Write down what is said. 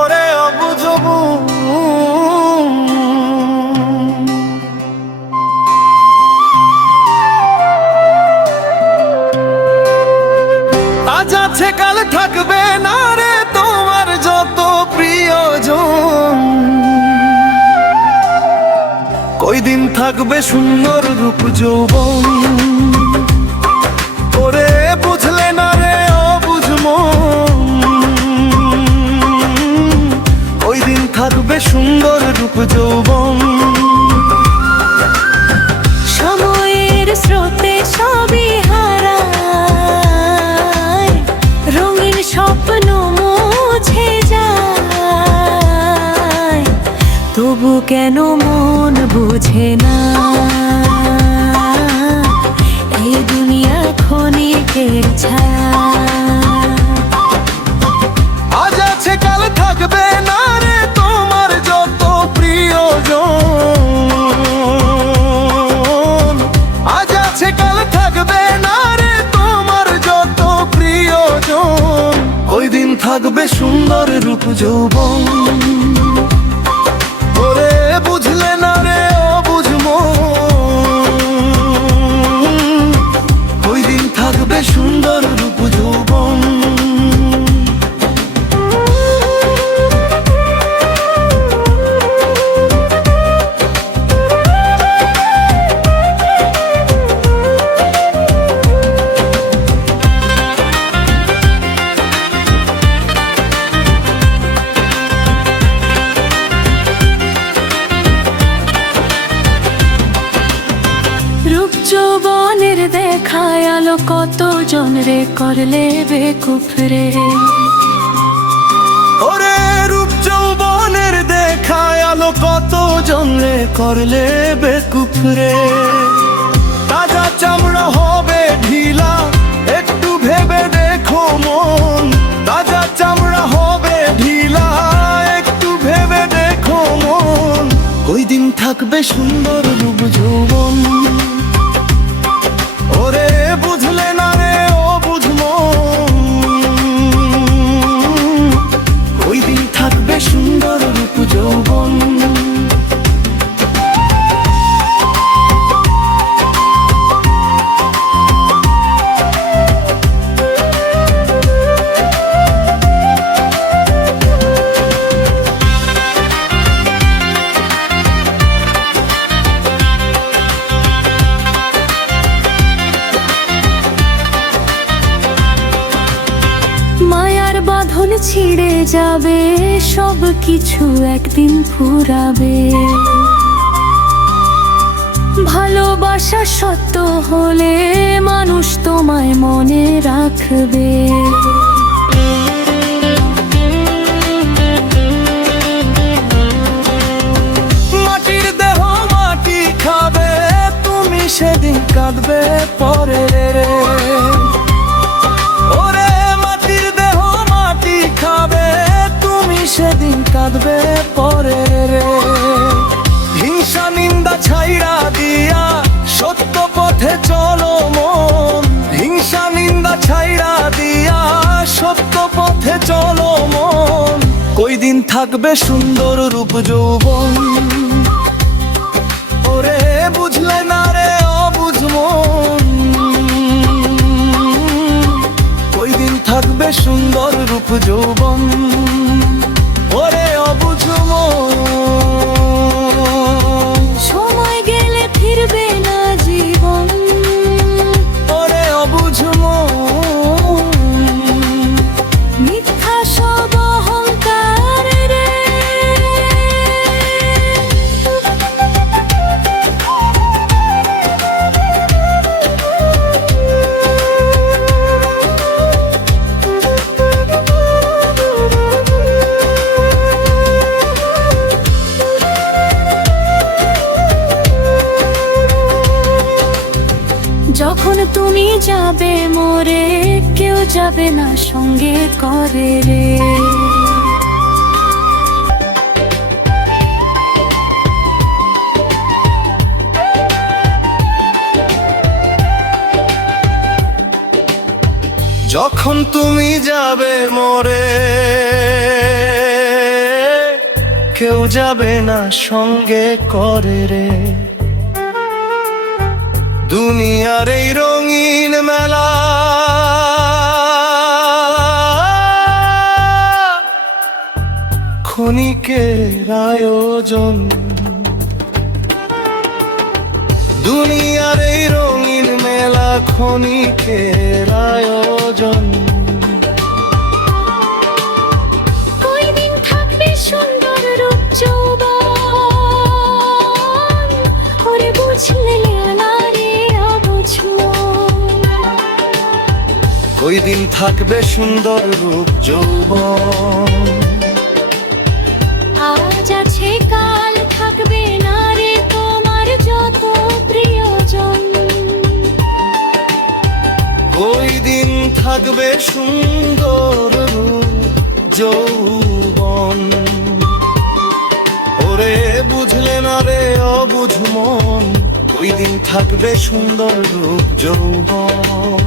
ওরে অবুঝবু আজ আছে কাল থাকবে না রে তোমার যত প্রিয়জন। কয়দিন থাকবে সুন্দর রূপ যৌবন। ওরে বুঝলে না রে অবুঝ মন, কয়দিন থাকবে সুন্দর রূপ যৌবন। সময়ের স্রোতে সবই হারায়, রঙিন স্বপ্ন মুছে যায়, তবু কেন মন বুঝে না এই দুনিয়া ক্ষণিকের ছায়া। আজ আছে কাল থাকবে না রে তোমার যত প্রিয়জন। আজ আছে কাল থাকবে না রে তোমার যত প্রিয়জন। ওই দিন থাকবে সুন্দর রূপ যৌবন। ওরে বুঝলে না রে অবুঝ মন, ওই দিন থাকবে সুন্দর রূপ যৌবন। রূপ যৌবনের দেখায় আলো কতজন রে করলে বেকুফ রে। ওরে রূপ যৌবনের দেখায় আলো কতজন রে করলে বেকুফ রে। তাজা চামড়া হবে ঢিলা একটু ভেবে দেখো মন। তাজা চামড়া হবে ঢিলা একটু ভেবে দেখো মন। ওই দিন থাকবে সুন্দর রূপ যৌবন। ওরে বুঝলে না রে অবুঝ মন, ওই দিন থাকবে সুন্দর রূপ যৌবন। মায়ার বাঁধন ছিঁড়ে যাবে, সব কিছু একদিন ফুরাবে। ভালোবাসা সত্য হলে মানুষ তোমায় মনে রাখবে। মাটির দেহ মাটি খাবে, তুমি সেদিন কাঁদবে পরে রে। ওরে মাটির দেহ মাটি খাবে, তুমি সেদিন কাঁদবে পরে রে। হিংসা নিন্দা ছাইড়া দিয়া সত্য পথে চলো মন। হিংসা নিন্দা ছাইড়া দিয়া সত্য পথে চলো মন। কয়দিন থাকবে সুন্দর রূপ যৌবন। ওরে বুঝলে না রে অবুঝ মন, কয়দিন থাকবে সুন্দর রূপ যৌবন। ওরে অবুঝ মন, সময় গেলে ফিরবে না জীবন। ওরে অবুঝ মন, মিথ্যা সব অহংকার রে। যখন তুমি যাবে মোরে, কেউ যাবে না সঙ্গে করে রে। যখন তুমি যাবে মরে কেউ যাবে না সঙ্গে করে রে। দুনিয়ার এই রঙিন মেলা ক্ষণিকের আয়োজন, দুনিয়ার এই রঙিন মেলা ক্ষণিকের আয়োজন। কয়দিন থাকবে সুন্দর রূপ যৌবন, ওরে বুঝলে না রে অবুঝ মন। ওই দিন থাকবে সুন্দর রূপ যৌবন, আজ আছে কাল থাকবে না রে তোমার যত প্রিয়জন। ওই দিন থাকবে সুন্দর রূপ যৌবন। ওরে বুঝলে না রে অবুঝ মন, ওই দিন থাকবে সুন্দর রূপ যৌবন।